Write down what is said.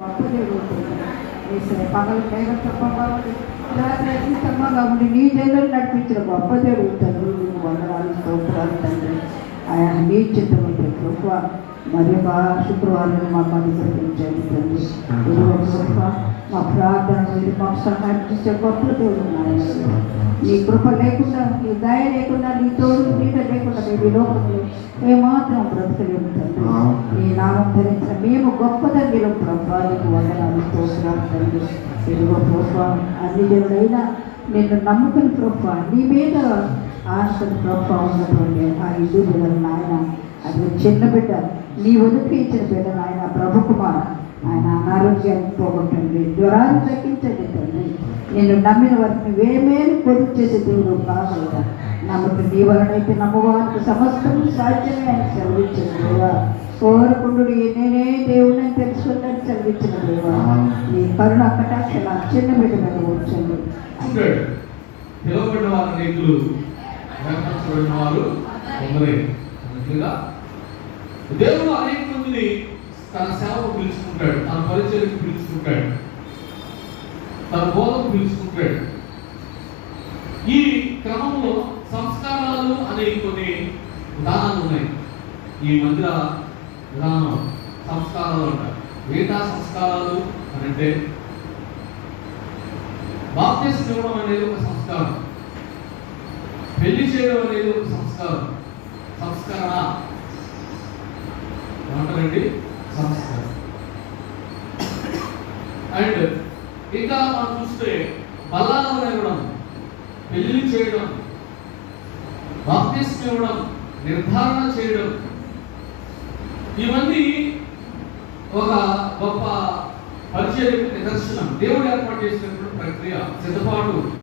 పగలు ఉండి రాత్రి అగ్నిస్తంభంగా ఉండి నీ జల్లు నడిపించిన గొప్ప దేవుడు తండ్రి. నీకు వందనాలు స్తోత్రాలు తండ్రి. ఆయన నీ చిత్తమైన కృప మరి మా శుక్రవారం మాకు అనుగ్రహించండి తండ్రి కృప మా ప్రార్థన మీరు మాకు సహాయం చేసే గొప్ప దేవుడు నీ కృప లేకుండా నీ దయ లేకుండా నీ తోడు నీట లేకుండా మేము లోకంలో ఏమాత్రం బ్రతకలేము తండ్రి. నీ నామం ధరించిన మేము గొప్ప తండ్రిలో ప్రభావికి వందనాలు స్తోత్రాలు తండ్రి. ఇదిగో ప్రభా అన్ని దేవుడైనా నిన్ను నమ్ముకుని ప్రభా నీ మీద ఆశ ప్రభా ఉన్నటువంటి ఆ ఇల్లు బిడ్డలు నాయన అది చిన్న బిడ్డ నీ వదిలికి ఇచ్చిన బిడ్డ నాయన ప్రభు కుమార్ ఆయన అనారోగ్యాన్ని పోగొట్టండి జ్వరాన్ని తగ్గించండి తండ్రి. నేను నమ్మిన వారిని వేమేలు పొదుపు చేసే దేవుడు కాగలరా నమ్మకం నీ వలనైతే నమ్మవారికి సమస్తం సాధ్యమే అని సెలవించిన దేవా. కోరకుండు నేనే దేవుడిని తెలుసుకున్నది సెలవించిన దేవా. నీ కరుణ కటాక్షణ చిన్న బిడ్డ మీద పిలువబడిన వారు వారు కొందరే. అన్నట్లుగా దేవుడు అనేక మందిని తన సేవకు పిలుచుకుంటాడు తన పరిచయకు పిలుచుకుంటాడు తన బోధకు పిలుచుకుంటాడు. ఈ క్రమంలో సంస్కారాలు అనేవి కొన్ని విధానాలు ఉన్నాయి. ఈ మందిర విధానం సంస్కారాలు అంటారు. మిగతా సంస్కారాలు అని అంటే బాప్తిసం ఇవ్వడం అనేది ఒక సంస్కారం. పెళ్ళి చేయడం అనేది ఒక సంస్కారం. సంస్కరణ ఏమంటారండి? సంస్కారం. అండ్ ఇంకా మనం చూస్తే బల్లాలు ఇవ్వడం పెళ్ళి చేయడం బాప్తిసం ఇవ్వడం నిర్ధారణ చేయడం. ఇవన్నీ ఒక గొప్ప పరిచయ నిదర్శనం. దేవుడు ఏర్పాటు చేసినటువంటి ప్రక్రియ సిద్ధపాటు.